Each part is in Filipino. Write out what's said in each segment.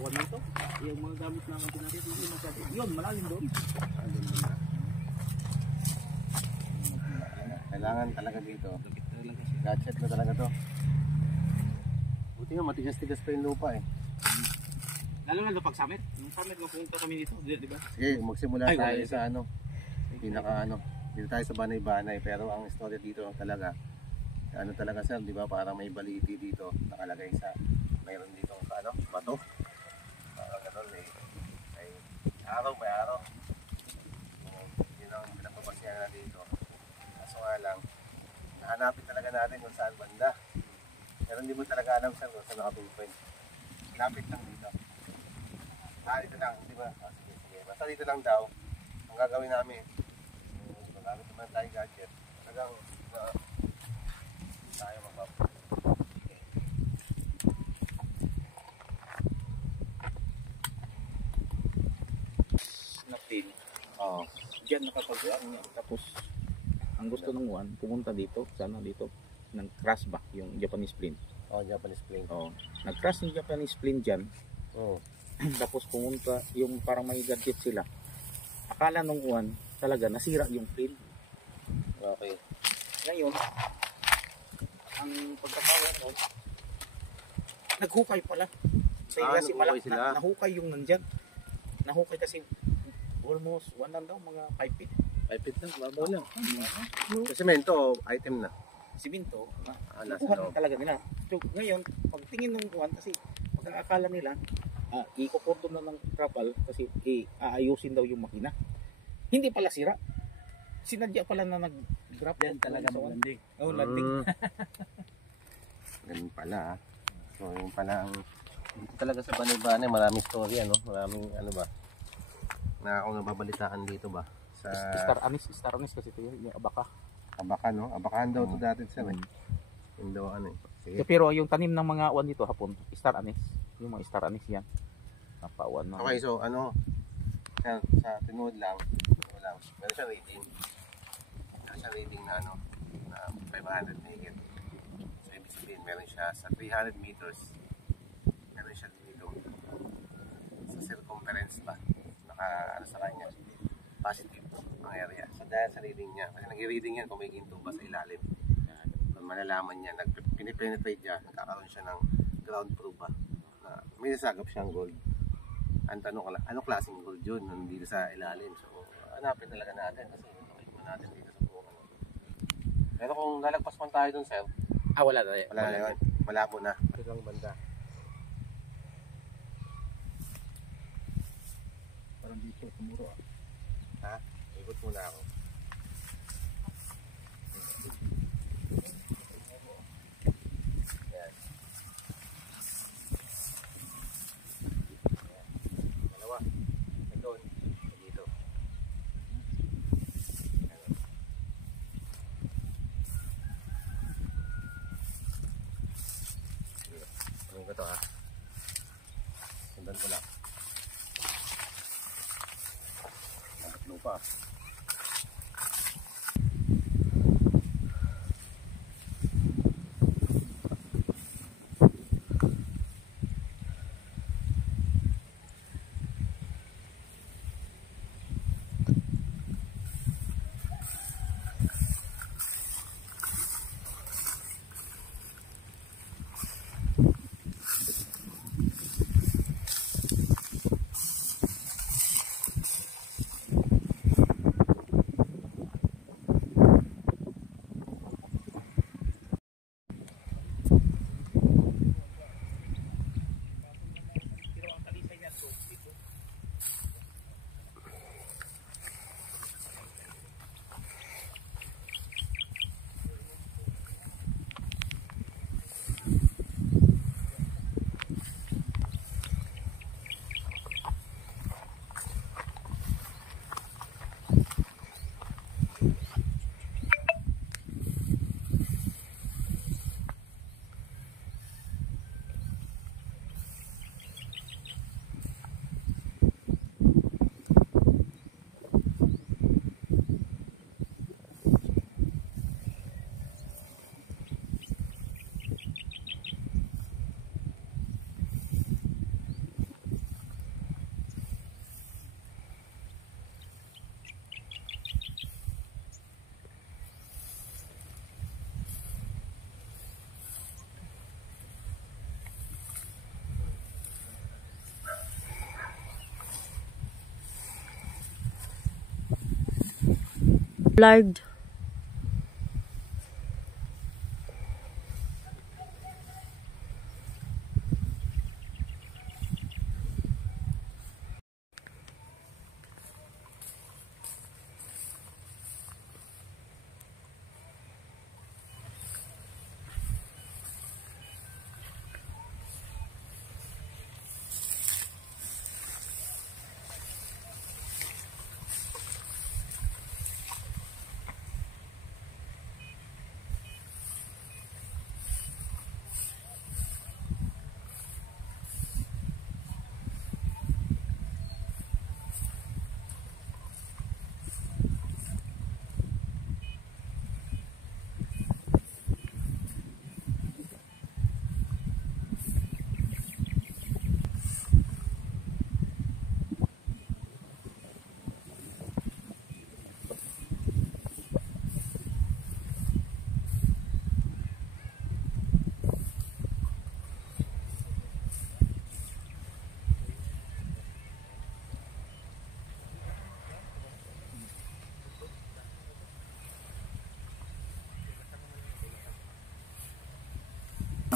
Kuha nito. Yung mga gamit namin natin dito masyado. Yun, malalim doon. Kailangan talaga dito. Gadget na talaga to. Buti nga matigas-tigas pa yung lupa eh. Lalo na pag summit. Yung summit mapunta kami dito, di ba? Sige, magsimula tayo sa ano. Pinaka ano. Dito tayo sa Banay-Banay. Pero ang istorya dito talaga. Ano talaga sir, di ba? Parang may baliti dito. Nakalagay sa mayroon dito ano, bato. Parang gano'n eh. May araw, may araw. Yun ang pinapapasya na dito. Kaso nga lang, nahanapin talaga natin kung saan banda. Pero hindi mo talaga alam sir kung saan nakapinpoint. Lapit lang dito. Dito lang, di ba? Sige, sige. Basta dito lang daw. Ang gagawin namin, magamit naman tayo gadget. Talagang, tayo magpapalito. Natin. Oo. Diyan nakapag-ano niya. Tapos, ang gusto ng Juan, pumunta dito, sana dito, ng crash back, yung Japanese plane. Oh, Japanese plane. Oo. Nag-crash yung Japanese plane dyan. Oo. Tapos pumunta, yung parang may gadget sila. Akala nung Juan, talaga nasira yung plane. Okay. Ngayon, ang pagkakaroon ko, naghukay pala. Kasi nahukay yung nandyan. Nahukay kasi almost 1 lang daw, mga 5 feet. 5 feet lang, babaw lang. Sa semento, item na. Siminto, nasa nakuha talaga nila. So, ngayon, pagtingin ng Juan, kasi pag akala nila, ikukordo na ng trapal kasi aayusin daw yung makina. Hindi pala sira. Sinadya pala na nag-drop yan talaga sa landing. Oh, landing. Ganun pala. So, yung pala ang talaga sa Banay-Banay, maraming story ano, maraming ano ba? Na ako nababalitaan dito ba sa Star Anise kasi ito yung abaka. Abaka no? Abakan daw to dati sir eh. Yung daw ano eh. Sige. Pero yung tanim ng mga uwan dito hapon, Star Anise. Yung mga Star Anise yan. Napauwan na. Okay, so ano, sa tinood lang, meron siya rating. Meron siya rating na ano, na 500 megit. So ibig sabihin, meron siya sa 300 meters. Meron siya dito sa circumference ba? Naka ano sa kanya, positive ang area. So dahil sa reading niya, kasi nag-reading yan kung may ginto ba sa ilalim. Kung malalaman niya, pinipenetrate niya, nagkakaroon siya ng ground proof ba? Na may nasagap siyang gold. Ang tanong ka lang, anong klaseng gold yun nandito sa ilalim? So hanapin talaga natin kasi ito mo natin dito sa buong ano. Pero kung lalagpas man tayo dun sir, wala na wala na yun. Malabo na. Ito lang banda. Parang dito, tumuro Ha? Ikot muna ako. Yan. Dalawa. Ito. Dito. Ano ko ito ha? Sundan ko lang. Lupa. Blurred.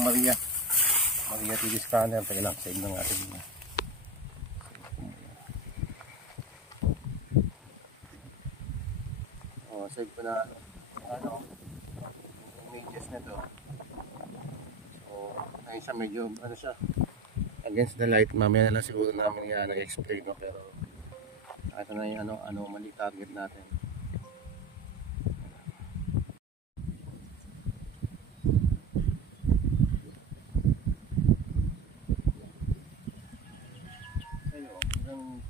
Maria. Maria TV scanner. Teka lang, save na natin. Oh, save ko na ano, images na to. So, ayun siya medyo, ano siya, against the light. Mamaya na lang siguro namin yan nag-explain, no? Pero ito na yung mali target natin. Ayun,